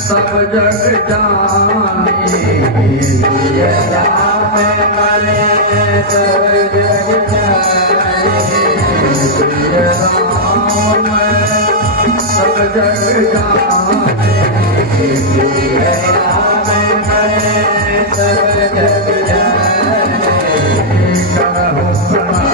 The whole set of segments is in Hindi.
सब जग जाने राम करे सब जग जाने राम सब जग जाने राम करे सब जग जाने करहु प्रणाम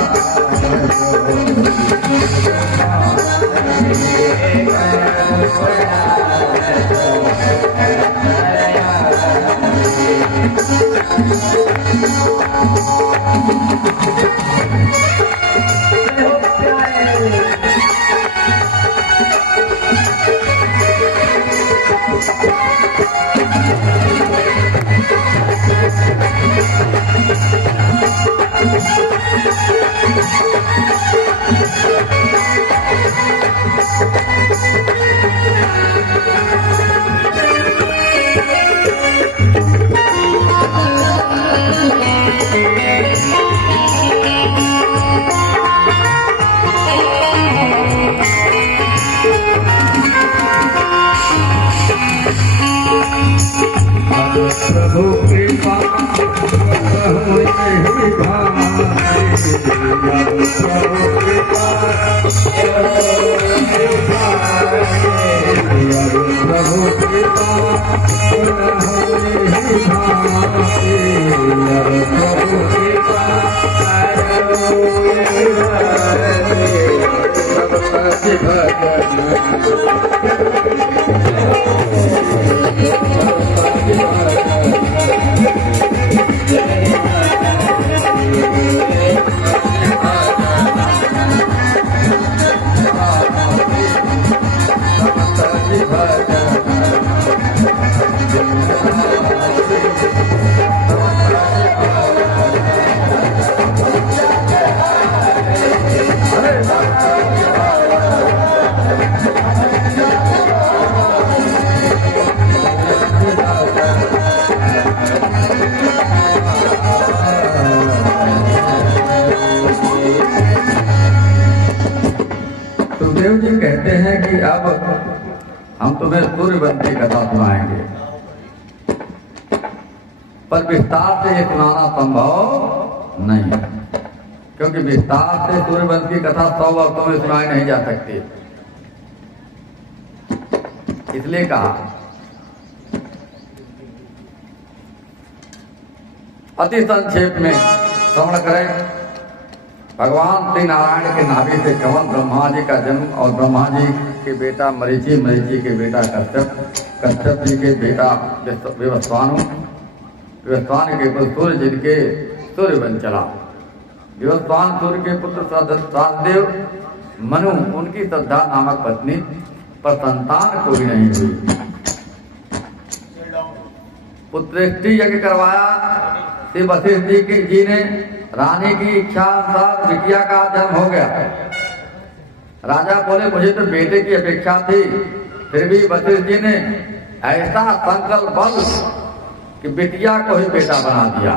प्रभु कृपा प्रभु कृपा सुखदेव जी कहते हैं कि अब हम तुम्हें सूर्यवंशी कथा सुनाएंगे, पर विस्तार से ये सुनाना संभव नहीं, क्योंकि विस्तार से सूर्यवंश की कथा 100 वक्तों में सुनाई नहीं जा सकती। इसलिए कहा अति संक्षेप में श्रवण करें। भगवान श्री नारायण के नाभि से कवन ब्रह्मा जी का जन्म और ब्रह्मा जी के बेटा मरीचि, मरीचि के बेटा कश्यप, कश्यप जी के बेटा विवस्वानु, विवस्वान के पुत्र सूर्य जिनके सूर्यवंश चला। विवस्वान सूर्य के पुत्र साधदेव मनु, उनकी श्रद्धा नामक पत्नी पर संतान कोई नहीं हुई। पुत्रेष्टि यज्ञ करवाया। श्री वशिष्ठ जी ने रानी की इच्छा अनुसार बिटिया का जन्म हो गया। राजा बोले मुझे तो बेटे की अपेक्षा थी, फिर भी वशिष्ठ जी ने ऐसा संकल्प बल कि बिटिया को ही बेटा बना दिया।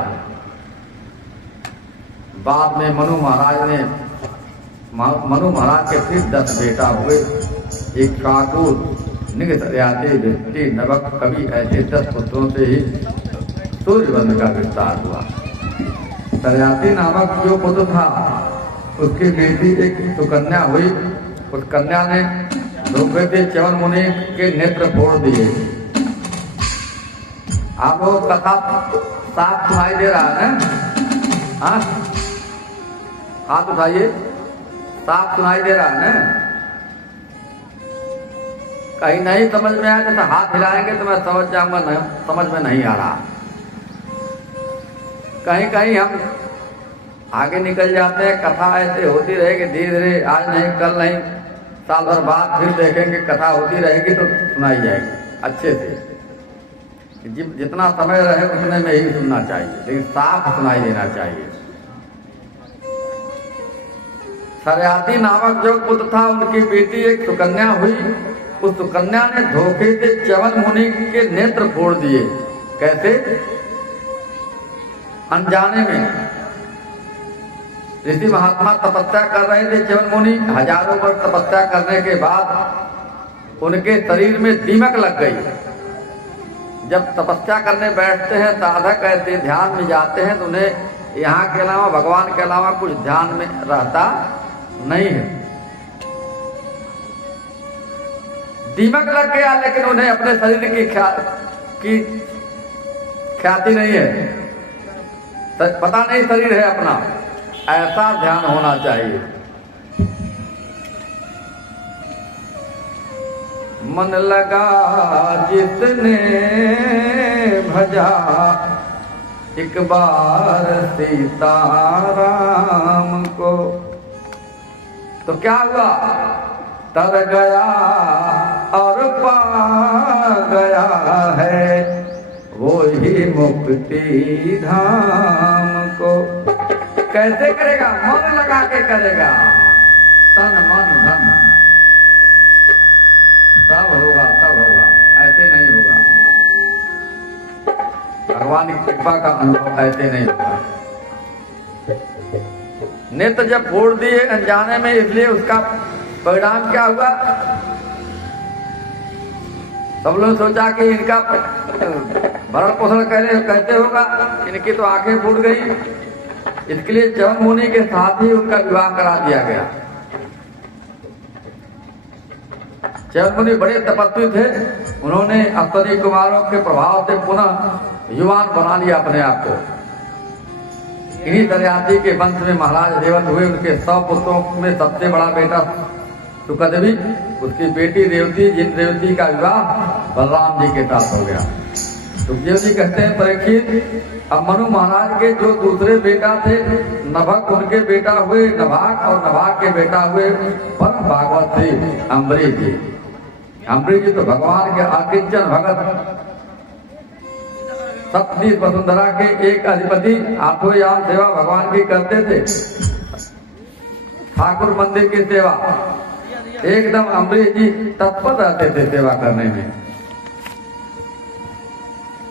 बाद में मनु महाराज के फिर 10 बेटा हुए। एक ठाकुर, निगसर्याते, दृष्टि, नवक, कवि, ऐसे 10 पुत्रों से ही सूर्यवंश का विस्तार हुआ। सरयाती नामक जो पुत्र था उसकी बेटी एक सुकन्या हुई। उस कन्या ने द्रौपदी च्यवन मुनि के नेत्र फोड़ दिए। आपको कथा साफ सुनाई दे रहा है ना? हाँ, हाथ उठाइए, साफ सुनाई दे रहा है ना? कहीं नहीं समझ में आया तो हाथ हिलाएंगे तो मैं समझ जाऊंगा, समझ में नहीं आ रहा। कहीं कहीं हम आगे निकल जाते हैं, कथा ऐसे होती रहेगी धीरे धीरे, आज नहीं कल नहीं, साल भर बाद फिर देखेंगे कथा होती रहेगी तो सुनाई जाएगी अच्छे से। जितना समय रहे उतने में ही सुनना चाहिए, लेकिन साफ सुनाई देना चाहिए। सरयाती नामक जो पुत्र था उनकी बेटी एक सुकन्या हुई। उस सुकन्या ने धोखे से च्यवन मुनि के नेत्र फोड़ दिए। कैसे? अनजाने में ऋषि महात्मा तपस्या कर रहे थे। च्यवन मुनि हजारों वर्ष तपस्या करने के बाद उनके शरीर में दीमक लग गई। जब तपस्या करने बैठते हैं साधक, ऐसे ध्यान में जाते हैं तो उन्हें यहाँ के अलावा, भगवान के अलावा कुछ ध्यान में रहता नहीं है। दीमक लग गया, लेकिन उन्हें अपने शरीर की ख्याति नहीं है, पता नहीं शरीर है अपना। ऐसा ध्यान होना चाहिए। मन लगा जितने भजा एक बार सीताराम को, तो क्या हुआ? तर गया और पा गया है वो ही मुक्ति धाम को। कैसे करेगा? मन लगा के करेगा, तन मन धन सब होगा, तब होगा, ऐसे नहीं होगा। भगवान की कृपा का अनुभव ऐसे नहीं होगा। नेत्र जब फोड़ दिए अनजाने में, इसलिए उसका परिणाम क्या हुआ? सब लोग सोचा कि इनका भरण पोषण कैसे होगा, इनकी तो आंखें फूट गई। इसके लिए च्यवन मुनि के साथ ही उनका विवाह करा दिया गया। च्यवन मुनि बड़े तपस्वी थे। उन्होंने अप्सरी कुमारों के प्रभाव से पुनः युवान बना लिया अपने आप को। इन्हीं दरियाती के वंश में महाराज रेवत हुए। उनके 100 पुत्रों में सबसे बड़ा बेटा सुखदेवी, उसकी बेटी रेवती, जिन रेवती का विवाह बलराम जी के साथ हो गया। सुखदेव जी कहते हैं, परीक्षित, अब मनु महाराज के जो दूसरे बेटा थे नभक, उनके बेटा हुए नभाग, और नभाग के बेटा हुए परम भागवत थे अम्बरीश जी। अम्बरीश जी तो भगवान के अकिंचन भगत, सप्तनी वसुंधरा के एक अधिपति, आठों याम सेवा भगवान की करते थे। ठाकुर मंदिर की सेवा एकदम अम्बरीश जी तत्पर रहते थे सेवा करने में।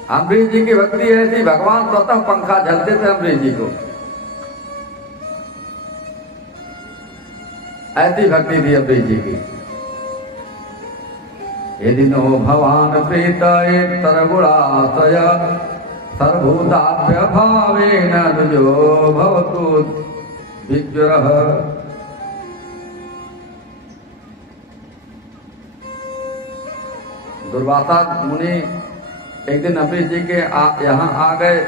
अम्बरीश जी की भक्ति ऐसी, भगवान स्वतः पंखा झलते थे अम्बरीश जी को। ऐसी भक्ति थी अम्बरीश जी की। यदि नो भवान प्रीत तरगुणाशय सर्वभूताभ्य भावेन दुजो भवतु विज्वरः। दुर्वासा मुनि एक दिन अम्बरीश जी के यहाँ आ गए।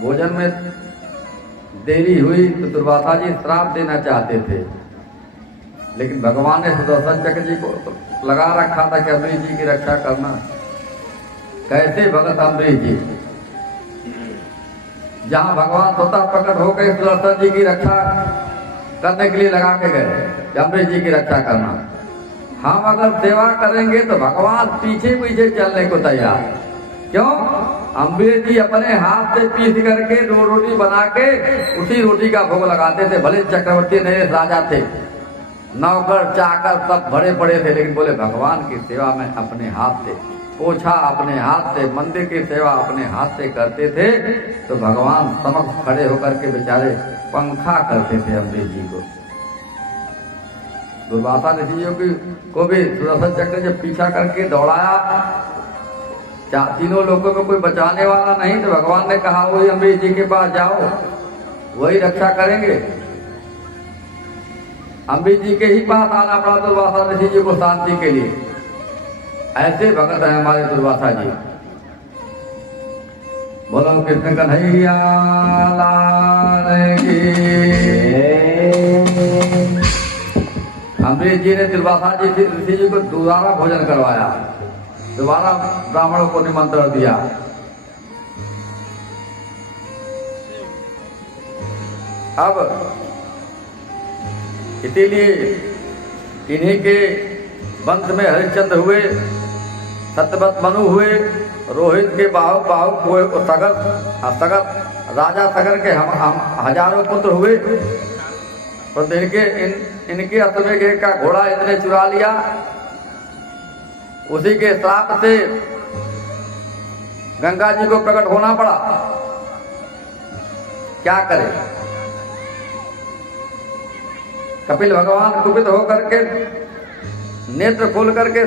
भोजन में देरी हुई तो दुर्वासा जी श्राप देना चाहते थे, लेकिन भगवान ने सुदर्शन चक्र जी को लगा रखा था कि अम्बरीश जी की रक्षा करना। कैसे भगत अम्बरीश जी, जहाँ भगवान स्वतः प्रकट होकर सुदर्शन जी की रक्षा करने के लिए लगा के गए, अम्बरीश जी की रक्षा करना। हम अगर सेवा करेंगे तो भगवान पीछे पीछे चलने को तैयार। क्यों? अम्बरीश जी अपने हाथ से पीस करके रोटी बना के उसी रोटी का भोग लगाते थे। भले चक्रवर्ती नरेश राजा थे, नौकर चाकर सब बड़े बड़े थे, लेकिन बोले भगवान की सेवा में अपने हाथ से, पोछा अपने हाथ से, मंदिर की सेवा अपने हाथ से करते थे। तो भगवान समक्ष खड़े होकर के बेचारे पंखा करते थे अम्बरीश जी को। दुर्वासा ऋषि को भी सुदर्शन चक्र जब पीछा करके दौड़ाया, तीनों लोगों में कोई बचाने वाला नहीं, तो भगवान ने कहा वही अम्बरीश जी के पास जाओ, वही रक्षा करेंगे। अम्बरीश जी के ही पास आना पड़ा दुर्वासा ऋषि जी को शांति के लिए। ऐसे भगत है हमारे दुर्वासा जी। बोलो कृष्ण कन्हैया लाल की। अम्बरीश जी ने दुर्वासा जी ऋषि जी को दोबारा भोजन करवाया, दोबारा ब्राह्मणों को निमंत्रण दिया। अब इसीलिए इन्हीं के वंश में हरिश्चंद्र हुए, सत्यवत मनु हुए, रोहित के बाहु हुए, सगर राजा सगर के हम हजारों पुत्र हुए। और इनके अश्वमेघ का घोड़ा इतने चुरा लिया, उसी के श्राप से गंगा जी को प्रकट होना पड़ा। क्या करे? कपिल भगवान कुपित होकर के नेत्र खोल करके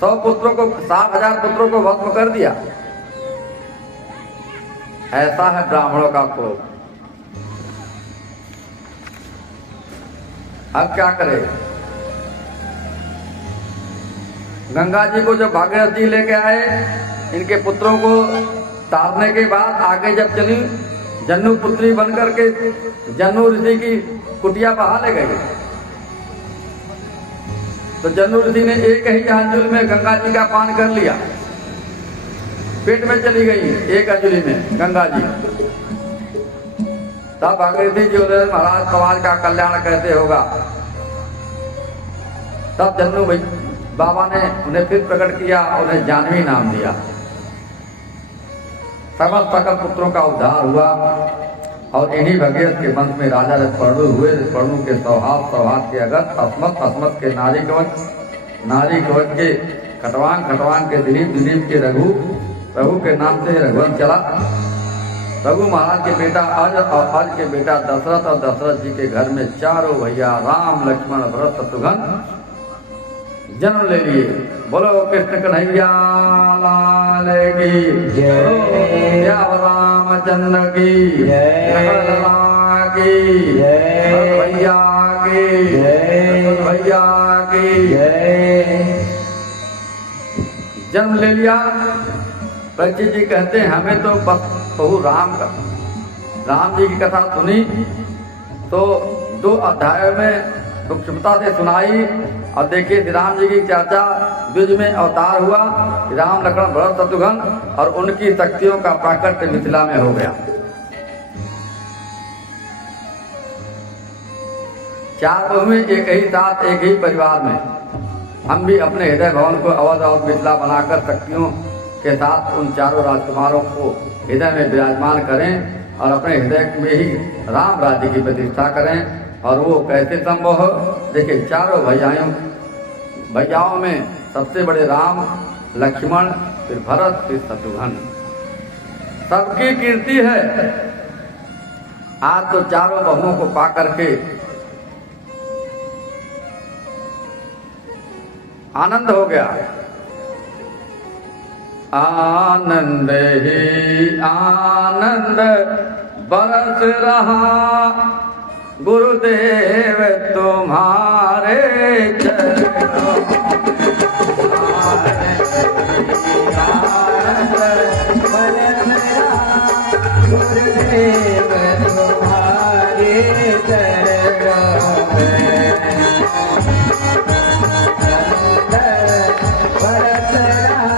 100 पुत्रों को 60,000 पुत्रों को भस्म कर दिया। ऐसा है ब्राह्मणों का क्रोध। अब क्या करे? गंगा जी को जब भागीरथ जी लेके आए, इनके पुत्रों को तारने के बाद आगे जब चली, जन्नू पुत्री बनकर के जन्नू ऋषि की कुटिया बहा ले गई। तो जन्नू ऋषि ने एक ही अंजुल में गंगा जी का पान कर लिया, पेट में चली गई एक अंजुली में गंगा जी। तब भागीरथी जी बोले, महाराज समाज का कल्याण कैसे होगा? तब जन्नू बाबा ने उन्हें फिर प्रकट किया, उन्हें जानवी नाम दिया। समस्त सकल पुत्रों का उद्धार हुआ और इन्हीं भगीरथ के वंश में राजा जब पर्णु हुए, पर्णु के सौहार्द के अगत अस्मत के नारी कवच के खटवांग के दिलीप के रघु के नाम से रघुवंश चला। रघु महाराज के बेटा अज और अज के बेटा दशरथ और दशरथ जी के घर में चारों भैया राम लक्ष्मण भरत शत्रुघ्न जन्म ले लिए। बोलो कृष्ण कन्हैया लाल की जय, रामचंद्र की जय, भैया की जय। जन्म ले लिया। परीक्षित जी कहते हैं, हमें तो बस प्रभु राम जी की कथा सुनी तो 2 अध्यायों में सूक्ष्मता से सुनाई। और देखिए श्री राम जी की चर्चा द्विज में अवतार हुआ, राम लक्ष्मण भरत शत्रुघ्न, और उनकी शक्तियों का प्राकट्य मिथिला में हो गया। 4 बहू एक ही साथ एक ही परिवार में। हम भी अपने हृदय भवन को अवध और मिथिला बनाकर शक्तियों के साथ उन चारों राजकुमारों को हृदय में विराजमान करें और अपने हृदय में ही राम राज्य की प्रतिष्ठा करें। और वो कैसे संभव हो? देखिए, चारों भैयाओं में सबसे बड़े राम, लक्ष्मण, फिर भरत, फिर शत्रुघ्न, सबकी कीर्ति है। आज तो चारों बहुओं को पा करके आनंद हो गया। आनंद ही आनंद बरस रहा, गुरुदेव तुम्हारे चरणों। गुरुदेव तुम्हारे चरणों में बरस रहा,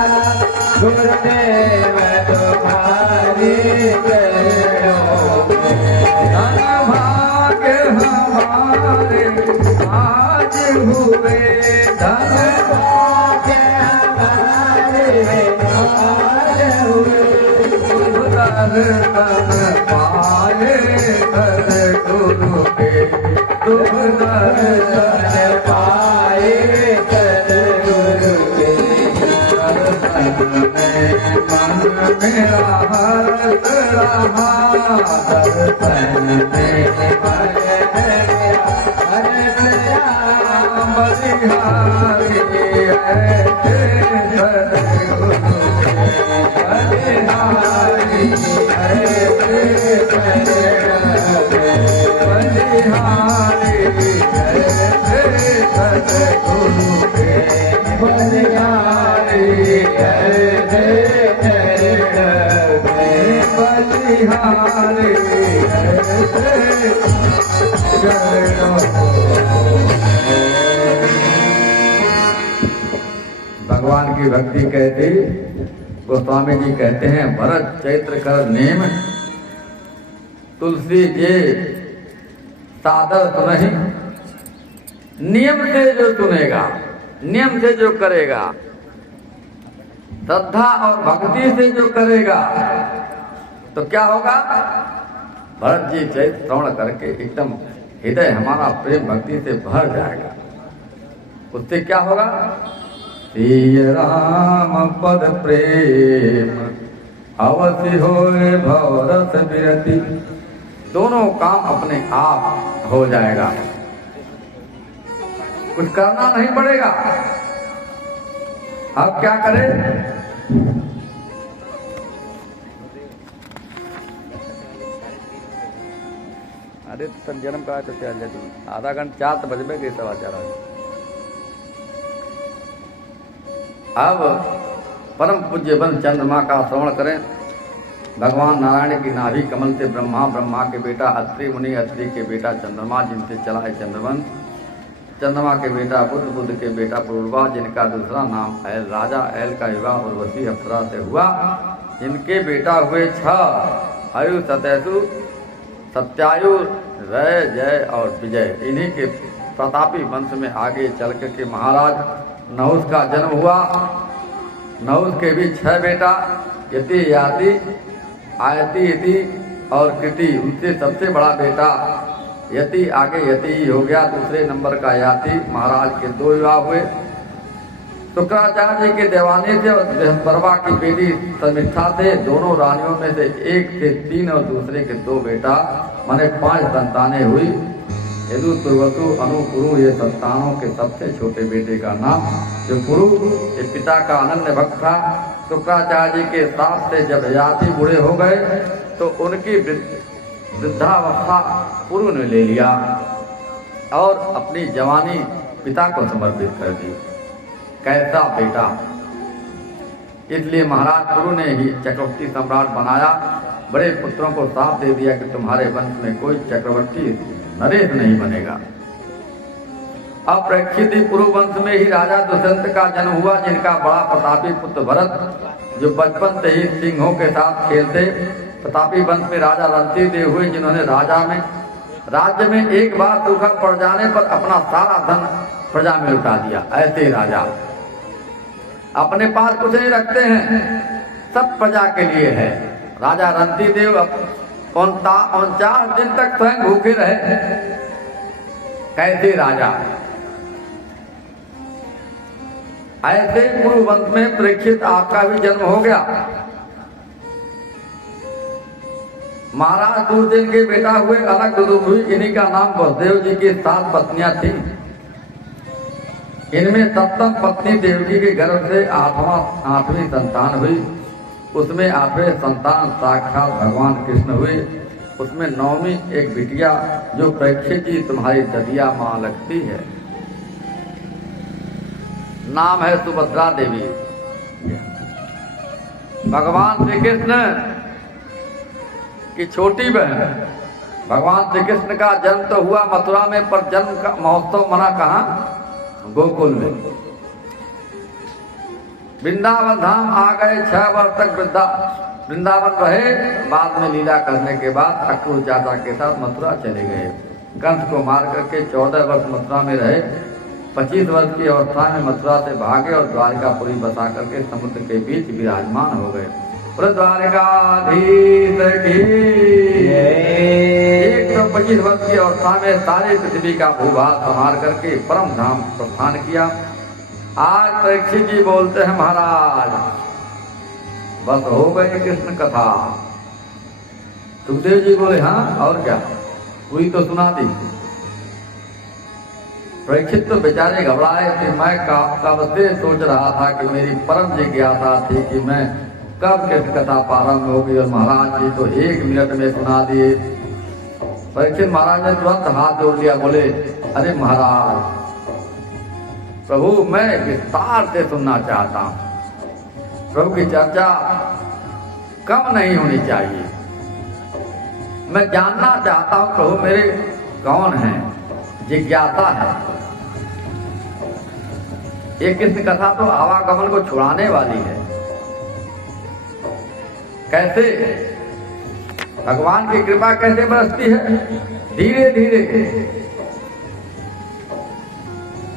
गुरुदेव तुम्हारे चरणों में। हमारे आज हुए धन भाग्य हमारे आज हुए, दर्शन पाए कर गुरु के, तुम दर्शन पाए कर गुरु के। दर्शन में मन मेरा हर्ष रहा, दर्शन में बलिहारी ऐसे सद्गुरु, बलिहारी ऐसे बलिहारी ऐसे सद्गुरु के, बलिहारी ऐसे बलिहारी ऐसे भगवान की भक्ति कहती गोस्वामी जी कहते हैं, भरत चैत्र कर नेम, तुलसी जे सादर सुनहि। नियम से जो सुनेगा, नियम से जो करेगा, श्रद्धा और भक्ति से जो करेगा, तो क्या होगा? भरत जी चैत्र श्रवण करके एकदम हृदय हमारा प्रेम भक्ति से भर जाएगा। उससे क्या होगा? श्री राम पद प्रेम अवसि होए भवरस विरति, दोनों काम अपने आप हो जाएगा, कुछ करना नहीं पड़ेगा। अब क्या करें? अरे तन जन्म का तो क्या आधा घंटा 4 बजबे गए 4:15। अब परम पूज्य बन चंद्रमा का श्रवण करें। भगवान नारायण की नाभि कमल से ब्रह्मा, ब्रह्मा के बेटा अत्रि मुनि, अत्रि के बेटा चंद्रमा, जिनसे चला है चंद्रवंश, चंद्रमा के बेटा बुध, बुध के बेटा पूर्वा, जिनका दूसरा नाम ऐल राजा, ऐल का विवाह उर्वशी अप्सरा से हुआ, इनके बेटा हुए 6 आयु सतैसु, सत्यायु, रय, जय और विजय। इन्हीं के प्रतापी वंश में आगे चल के महाराज नहुष का जन्म हुआ। नहुष के भी 6 बेटा, यति, याति, आयति, इति और कृति। उनसे सबसे बड़ा बेटा यति, आगे यति ही हो गया, दूसरे नंबर का याति। महाराज के 2 विवाह हुए। शुक्राचार्य जी के देवानी से और बृहस्पति की बेटी समिक्षा से, दोनों रानियों में से एक से 3 और दूसरे के 2 बेटा, माने 5 संतानें हुई। यदु, तुर्वसु, अनु, पुरु, ये संतानों के सबसे छोटे बेटे का नाम जो पुरु, ये पिता का अनन्य भक्त था। शुक्राचार्य जी के साथ से जब याति बूढ़े हो गए तो उनकी वृद्धावस्था पुरु ने ले लिया और अपनी जवानी पिता को समर्पित कर दी। कैसा बेटा! इसलिए महाराज पुरु ने ही चक्रवर्ती सम्राट बनाया। बड़े पुत्रों को साथ दे दिया कि तुम्हारे वंश में कोई चक्रवर्ती नरेश नहीं बनेगा। अब परीक्षित पुरु वंश में ही राजा दुष्यंत का जन्म हुआ, जिनका बड़ा प्रतापी पुत्र भरत, जो बचपन से ही सिंहों के साथ खेलते। प्रतापी वंश में राजा रंतीदेव हुए, जिन्होंने राज्य में एक बार सूखा पड़ जाने पर अपना सारा धन प्रजा में लुटा दिया। ऐसे राजा अपने पास कुछ नहीं रखते हैं, सब प्रजा के लिए है। राजा रंतीदेव 49 दिन तक स्वयं भूखे रहे। कैसे राजा! ऐसे पुरु वंश में परीक्षित आपका भी जन्म हो गया। महाराज सूरसेन के बेटा हुए अलग हुई। इन्हीं का नाम वसुदेव जी की 7 पत्नियां थी। इनमें 7वीं पत्नी देवकी के गर्भ से 8वीं संतान हुई। उसमें 8वें संतान साक्षात भगवान कृष्ण हुए। उसमें 9वीं एक बिटिया जो परीक्षित जी तुम्हारी ददिया माँ लगती है, नाम है सुभद्रा देवी। भगवान श्री कृष्ण की छोटी बहन। भगवान श्री कृष्ण का जन्म तो हुआ मथुरा में, पर जन्म का महोत्सव मना कहाँ? गोकुल में। वृंदावन धाम आ गए। 6 वर्ष तक वृंदावन रहे। बाद में लीला करने के बाद अक्रूर चाचा के साथ मथुरा चले गए। कंस को मार करके 14 वर्ष मथुरा में रहे। 25 वर्ष की अवस्था में मथुरा से भागे और द्वारकापुरी बसा करके समुद्र के बीच विराजमान हो गए। द्वारकाधीश की 125 वर्ष की अवस्था में सारी पृथ्वी का भूभाग संभाल करके परम धाम प्रस्थान किया। आज परीक्षित जी बोलते हैं, महाराज बस हो गई कृष्ण कथा। सुखदेव जी बोले, हाँ और क्या हुई तो सुना दी। परीक्षित तो बेचारे घबराए कि मैं कब से सोच रहा था कि मेरी परम जिज्ञासा थी कि मैं कब कृष्ण कथा प्रारंभ होगी, और महाराज जी तो 1 मिनट में सुना दिए। परीक्षित महाराज ने तुरंत हाथ जोड़ लिया, बोले, अरे महाराज प्रभु मैं विस्तार से सुनना चाहता हूं। प्रभु की चर्चा कम नहीं होनी चाहिए। मैं जानना चाहता हूं प्रभु मेरे कौन है, जिज्ञासा है। ये कृष्ण कथा तो आवागमन को छुड़ाने वाली है। कैसे भगवान की कृपा कैसे बरसती है? धीरे धीरे,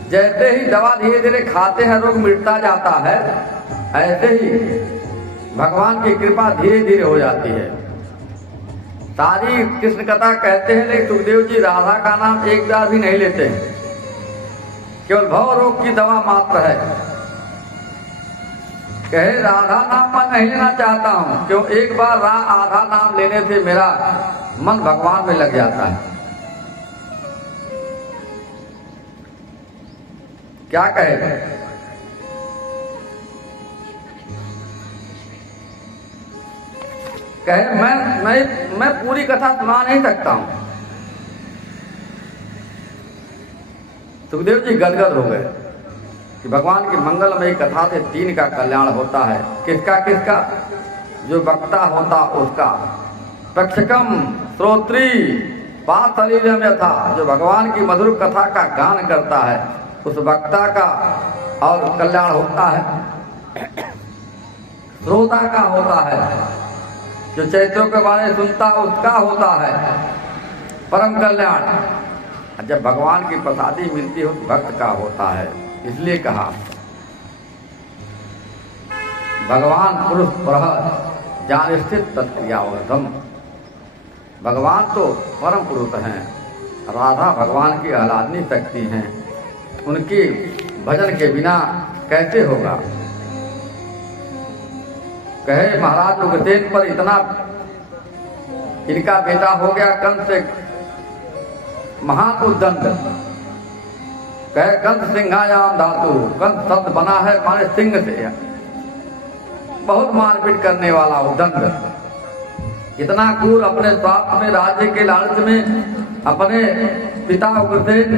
जैसे ही दवा धीरे धीरे खाते हैं रोग मिटता जाता है, ऐसे ही भगवान की कृपा धीरे धीरे हो जाती है। सारी कृष्ण कथा कहते हैं, लेकिन सुखदेव जी राधा का नाम एक बार भी नहीं लेते हैं। केवल भव रोग की दवा मात्र है। कहे राधा नाम मैं नहीं लेना चाहता हूं, क्यों? एक बार आधा नाम लेने से मेरा मन भगवान में लग जाता है। क्या कहे, कहे मैं पूरी कथा सुना नहीं सकता हूं। सुखदेव जी गदगद हो गए कि भगवान की मंगलमयी कथा से 3 का कल्याण होता है। किसका किसका? जो वक्ता होता उसका, प्रेक्षकम श्रोत्री पार्थ शरीरम यथा, जो भगवान की मधुर कथा का गान करता है उस वक्ता का और कल्याण होता है। श्रोता का होता है, जो चैत्रों के बारे में सुनता उसका होता है परम कल्याण। जब भगवान की प्रसादी मिलती हो तो भक्त का होता है। इसलिए कहा भगवान पुरुष प्रहत जान स्थित तत्क्रियावधम। भगवान तो परम पुरुष हैं, राधा भगवान की आह्लादनी शक्ति हैं, उनकी भजन के बिना कैसे होगा। कहे महाराज उग्रसेन पर इतना इनका बेटा हो गया कंस से महान उद्दंड। कहे कंस सिंहायाम धातु, कंस शब्द बना है माने सिंह से, बहुत मारपीट करने वाला उद्दंड। इतना क्रूर, अपने स्वार्थ में राज्य के लालच में अपने पिता उग्रसेन